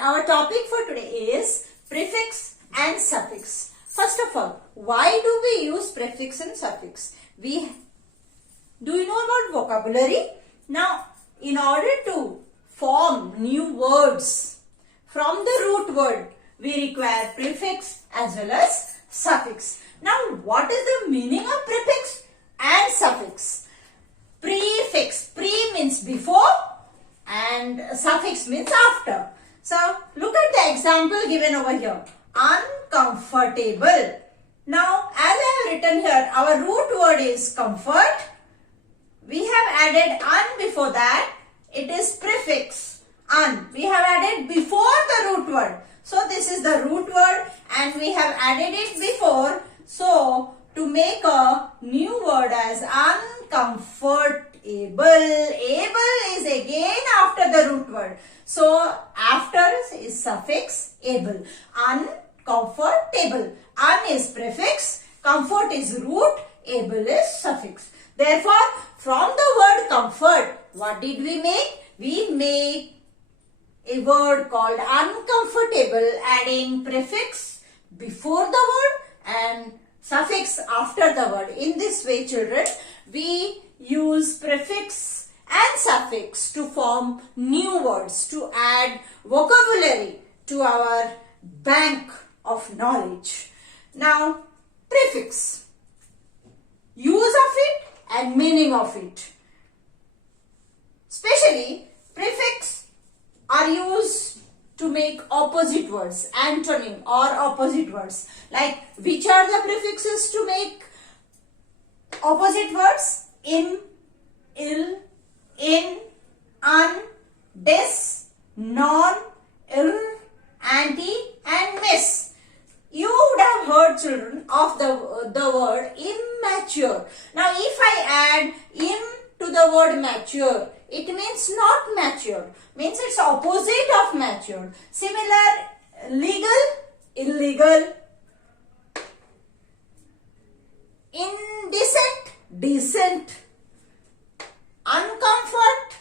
our topic for today is prefix and suffix. First of all, why do we use prefix and suffix? Do you know about vocabulary? Now, in order to form new words from the root word, we require prefix as well as suffix. Now, what is the meaning of prefix and suffix? Prefix, pre means before and suffix means after. So, look at the example given over here. Uncomfortable. Now, as I have written here, our root word is comfort. We have added un before that. It is prefix un. We have added before the root word. So, this is the root word and we have added it before. So, to make a new word as uncomfortable. Able is again after the root word. So, after is suffix able. Uncomfortable. Un is prefix, comfort is root, able is suffix. Therefore, from the word comfort, what did we make? We make a word called uncomfortable, adding prefix before the word and suffix after the word. In this way, children, we use prefix and suffix to form new words, to add vocabulary to our bank of knowledge. Now, prefix, use of it and meaning of it. Especially, prefix are used to make opposite words, antonym or opposite words. Like, which are the prefixes to make opposite words? Im, il, in, un, dis, non, il, anti and miss. You would have heard, children, of the word immature. Now, if I add im to the word mature, it means not mature. Means it's opposite of mature. Similar, legal, illegal. Indecent, decent. Uncomfortable,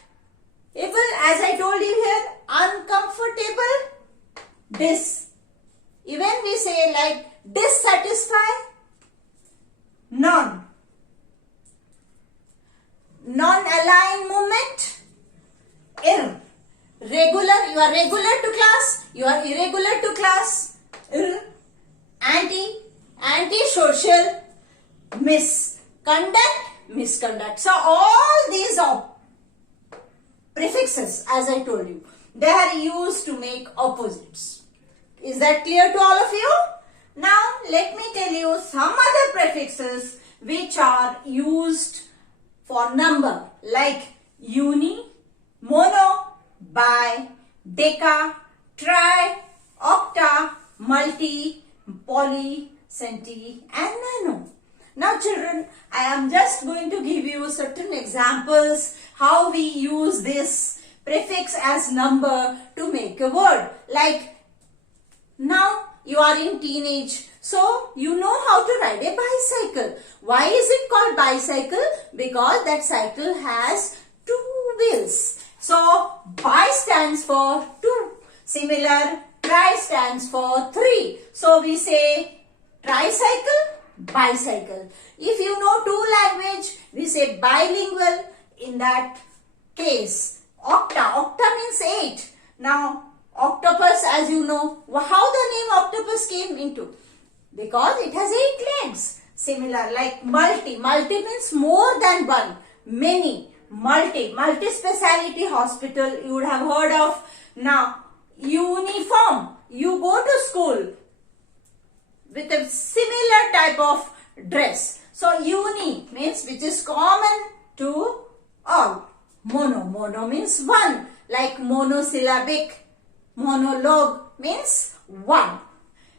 as I told you here, uncomfortable, dis. Even we say like dissatisfied, non. Non-aligned movement, ir. Regular, you are regular to class, you are irregular to class, ir. Anti-social, misconduct, misconduct. So all these are prefixes, as I told you. They are used to make opposites. Is that clear to all of you? Now, let me tell you some other prefixes which are used for number, like uni, mono, bi, deca, tri, octa, multi, poly, centi and nano. Now children, I am just going to give you certain examples how we use this prefix as number to make a word. Like, now you are in teenage, so you know how to ride a bicycle. Why is it called bicycle? Because that cycle has two wheels. So, bi stands for two. Similar, tri stands for three. So, we say tricycle, bicycle. If you know two language, we say bilingual. In that case, octa means 8. Now, octopus, as you know, how the name octopus came into? Because it has 8 legs. Similar, like multi means more than one, many, multi-speciality hospital you would have heard of. Now, uniform, you go to school with a similar type of dress. So, uni means which is common to all. Mono means one, like monosyllabic. Monologue means one.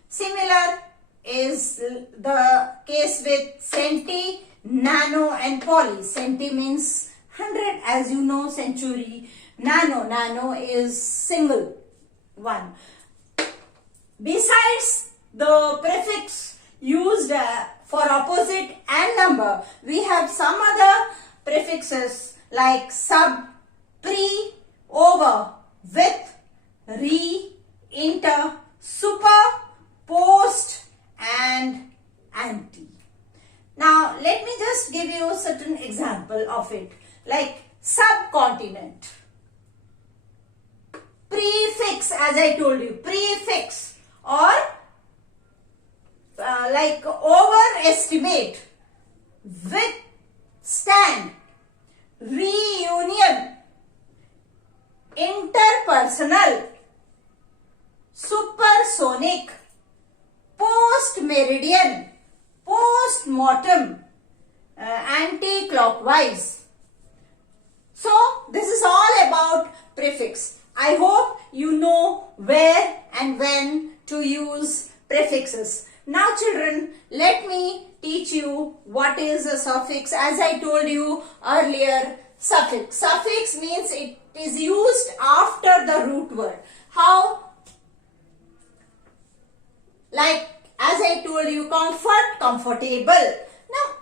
Similar is the case with centi, nano and poly. Centi means 100, as you know, century. Nano is single, one. Besides the prefix used for opposite and number, we have some other prefixes like sub, pre, over, with, re, example of it, like subcontinent. Prefix, as I told you, prefix, or like overestimate, withstand, reunion, interpersonal, supersonic, post-meridian, post-mortem, anti-clockwise. So, this is all about prefix. I hope you know where and when to use prefixes. Now children, let me teach you what is a suffix. As I told you earlier, suffix. Suffix means it is used after the root word. How? Like as I told you, comfort, comfortable. Now,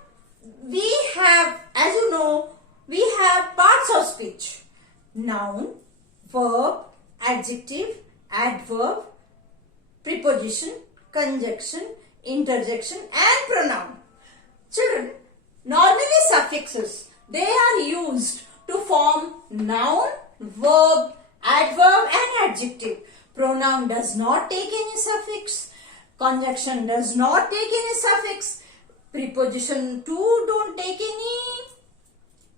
we have, as you know, we have parts of speech. Noun, verb, adjective, adverb, preposition, conjunction, interjection and pronoun. Children, normally suffixes, they are used to form noun, verb, adverb and adjective. Pronoun does not take any suffix. Conjunction does not take any suffix. Preposition too don't take any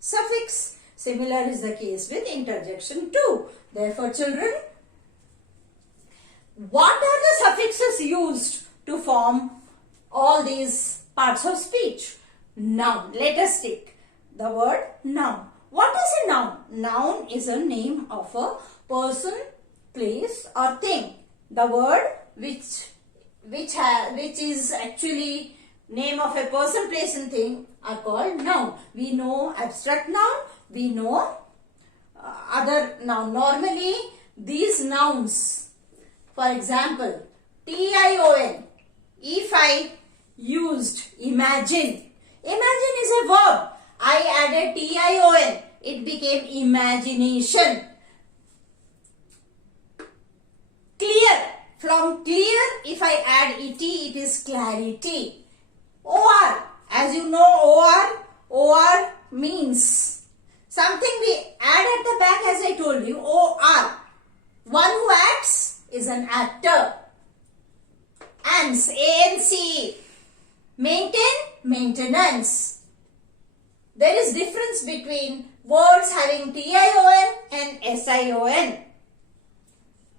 suffix. Similar is the case with interjection too. Therefore, children, what are the suffixes used to form all these parts of speech? Noun. Let us take the word noun. What is a noun? Noun is a name of a person, place or thing. The word which is actually name of a person, place and thing are called noun. We know abstract noun. We know other noun. Normally, these nouns, for example, T-I-O-N, if I used imagine, imagine is a verb. I added T-I-O-N, it became imagination. Clear, from clear, if I add et, it is clarity. OR, as you know, OR means something we add at the back, as I told you, OR. One who acts is an actor. ANS, A-N-C, maintain, maintenance. There is difference between words having T-I-O-N and S-I-O-N.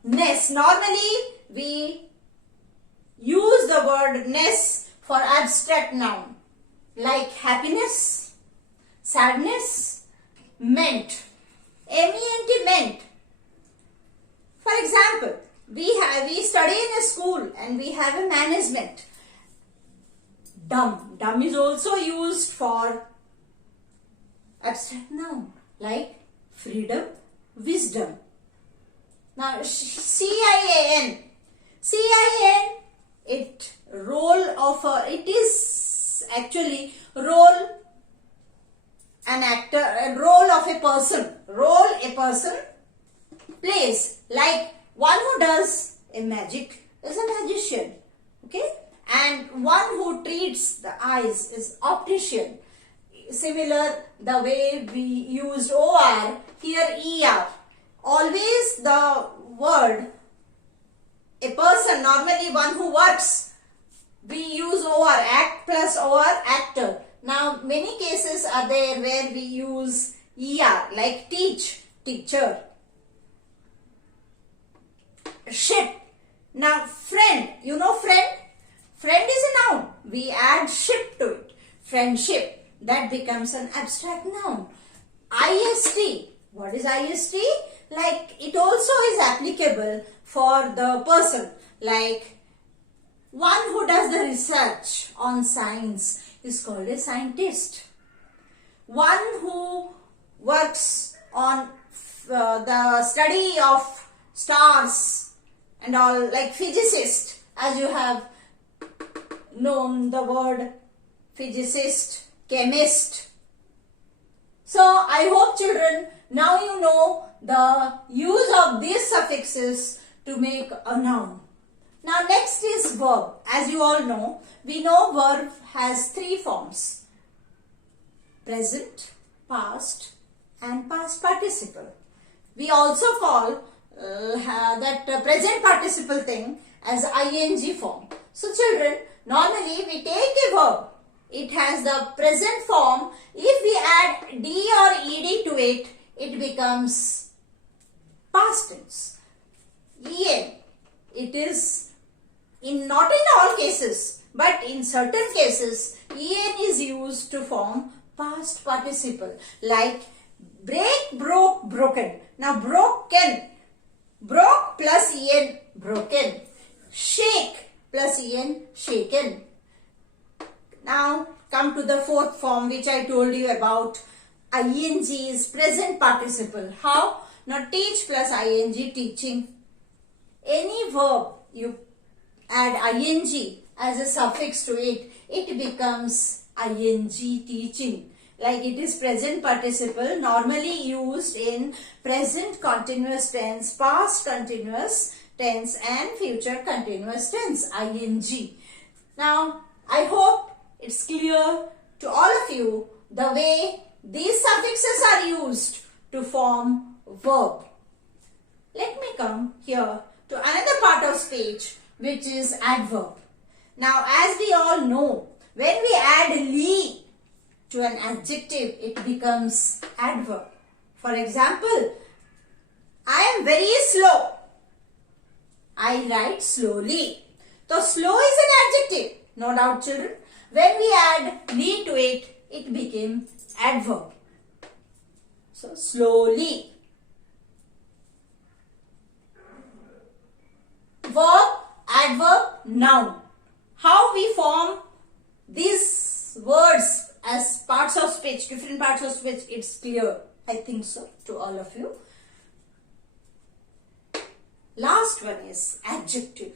Ness, normally we use the word ness for abstract noun like happiness, sadness, meant, M-E-N-T, meant. For example, we study in a school and we have a management. Dumb. Dumb is also used for abstract noun like freedom, wisdom. Now C-I-A-N. C-I-A-N, it is actually role an actor, a role of a person. Role a person plays, like one who does a magic is a magician, okay, and one who treats the eyes is optician. Similar, the way we used OR, here ER. Always the word a person, normally one who works, we use OR, act plus OR, actor. Now many cases are there where we use ER, like teach, teacher. Ship. Now friend, you know friend? Friend is a noun. We add ship to it. Friendship. That becomes an abstract noun. IST. What is IST? Like it also is applicable for the person. Like one who does the research on science is called a scientist. One who works on the study of stars and all, like physicist, as you have known the word physicist, chemist. So I hope children, now you know the use of these suffixes to make a noun. Now next is verb. As you all know, we know verb has three forms: present, past and past participle. We also call that present participle thing as ing form. So children, normally we take a verb. It has the present form. If we add d or ed to it, it becomes past tense. En. It is not in all cases, but in certain cases, en is used to form past participle. Like break, broke, broken. Now broken. Broke plus en, broken. Shake plus en, shaken. Now come to the fourth form which I told you about. Ing is present participle. How? Now teach plus ing, teaching. Any verb you add ing as a suffix to it, it becomes ing, teaching. Like it is present participle, normally used in present continuous tense, past continuous tense and future continuous tense, ing. Now I hope it's clear to all of you the way these suffixes are used to form verb. Let me come here to another part of speech, which is adverb. Now, as we all know, when we add "ly" to an adjective, it becomes adverb. For example, I am very slow. I write slowly. So, slow is an adjective. No doubt, children. When we add "ly" to it, it became adverb. So, slowly. Verb, adverb, noun. How we form these words as parts of speech, different parts of speech, it's clear. I think so to all of you. Last one is adjective.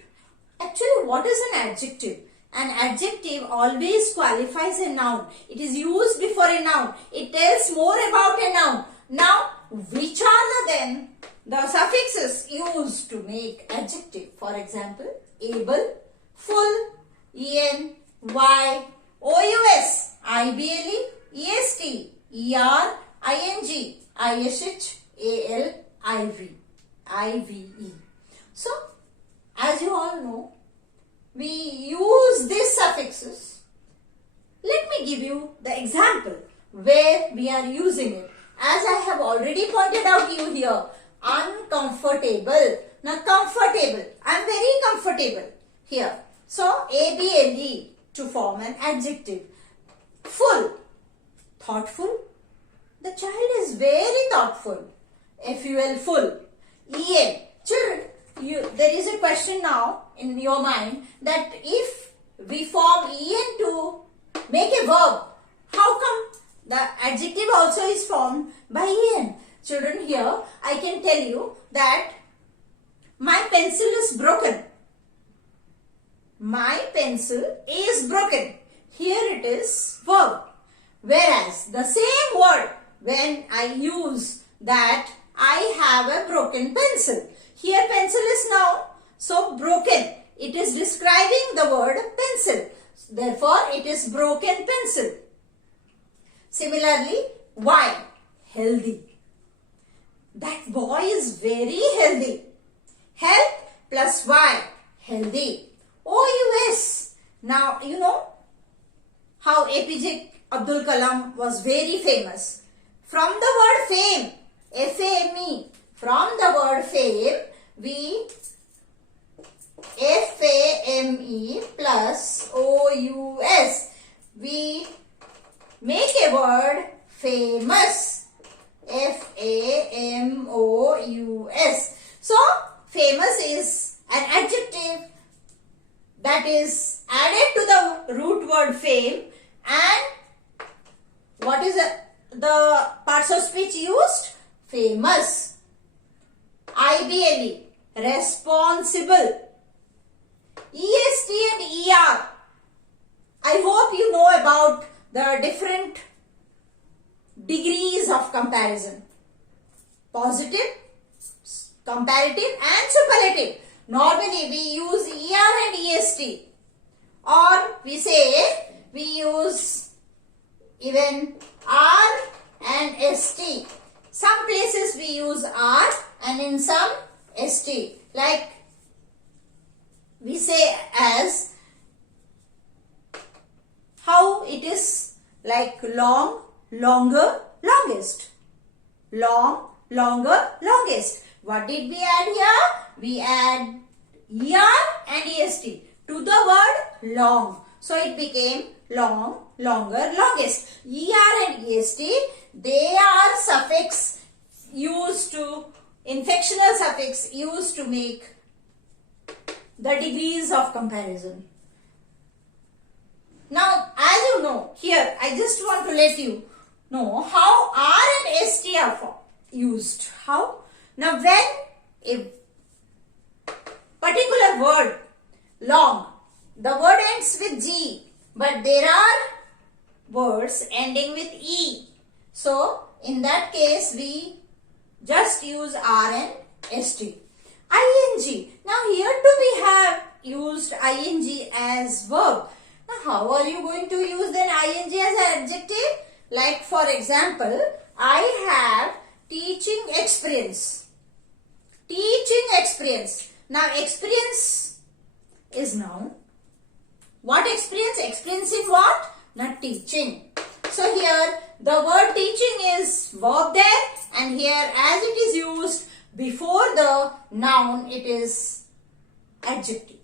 Actually, what is an adjective? An adjective always qualifies a noun. It is used before a noun. It tells more about a noun. Now, which are then the suffixes used to make adjective? For example, able, full, en, y, ous, ible, est, er, ing, ish, al, ive. So, as you all know, we use these suffixes. Let me give you the example where we are using it. As I have already pointed out to you here, uncomfortable. Now comfortable. I am very comfortable here. So able to form an adjective. Full. Thoughtful. The child is very thoughtful. Ful, full. En. Children, there is a question now in your mind that if we form en to make a verb, how come the adjective also is formed by en? Children, here I can tell you that my pencil is broken. My pencil is broken. Here it is verb. Whereas the same word, when I use that I have a broken pencil. Here pencil is noun. So broken. It is describing the word pencil. Therefore it is broken pencil. Similarly, y, healthy. That boy is very healthy. Health plus y, healthy. ous. Now, you know how APJ Abdul Kalam was very famous. From the word fame, F-A-M-E, from the word fame, we F-A-M-E plus O-U-S. We make a word famous. F-A-M-O-U-S. So, famous is an adjective that is added to the root word fame. And what is the parts of speech used? Famous. IBLE, responsible. EST and ER. I hope you know about the different degrees of comparison. Positive, comparative and superlative. Normally we use ER and EST. Or we say we use even R and ST. Some places we use R and in some ST. Like we say as how it is like long, longer, longest. Long, longer, longest. What did we add here? We add ER and EST to the word long. So it became long, longer, longest. ER and EST, they are suffix used to, inflectional suffix used to make the degrees of comparison. Now, as you know, here I just want to let you know how R and ST are used. How? Now, when a particular word, long, the word ends with G, but there are words ending with E. So, in that case, we just use R and ST. ING. Now, here too we have used ING as verb. Now, how are you going to use then ING as an adjective? Like, for example, I have teaching experience. Teaching experience. Now, experience is noun. What experience? Experience in what? Not teaching. So, here the word teaching is verb there, and here as it is used before the noun, it is adjective.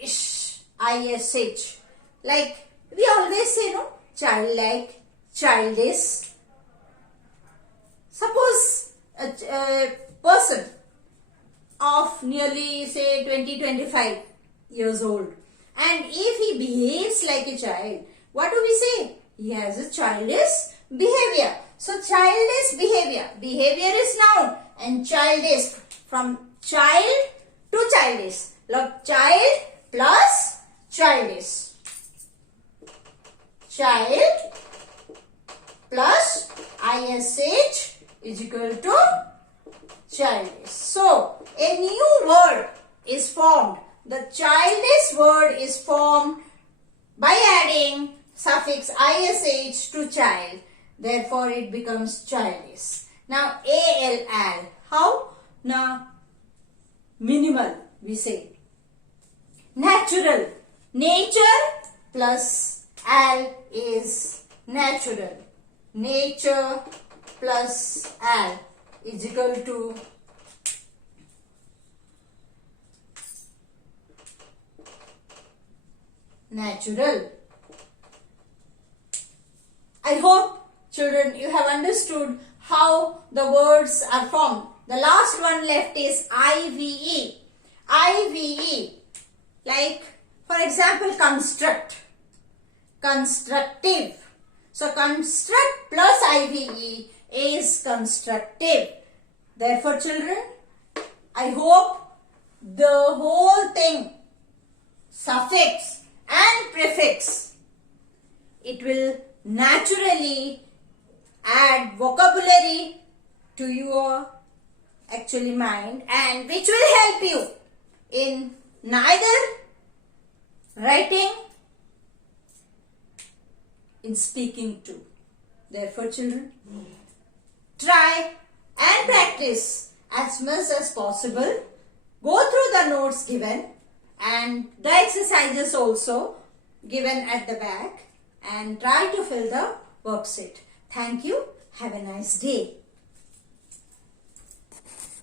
Ish, ISH. Like we always say, no, childlike, childish. Suppose a person of nearly say 20-25 years old, and if he behaves like a child, what do we say? He has a childish behavior. So childish behavior. Behavior is noun and childish, from child to childish. Look, child plus childish. Child plus ISH is equal to childish. So, a new word is formed. The childish word is formed by adding suffix ISH to child. Therefore, it becomes childish. Now, ALL. How? Now, minimal we say. Natural. Nature plus al is natural. Nature plus al is equal to natural. I hope, children, you have understood how the words are formed. The last one left is IVE. IVE. Like, for example, construct. Constructive. So, construct plus IVE is constructive. Therefore, children, I hope the whole thing, suffix and prefix, it will naturally add vocabulary to your actually mind, and which will help you in neither writing, in speaking too. Therefore, children, try and practice as much as possible. Go through the notes given and the exercises also given at the back, and try to fill the worksheet. Thank you. Have a nice day.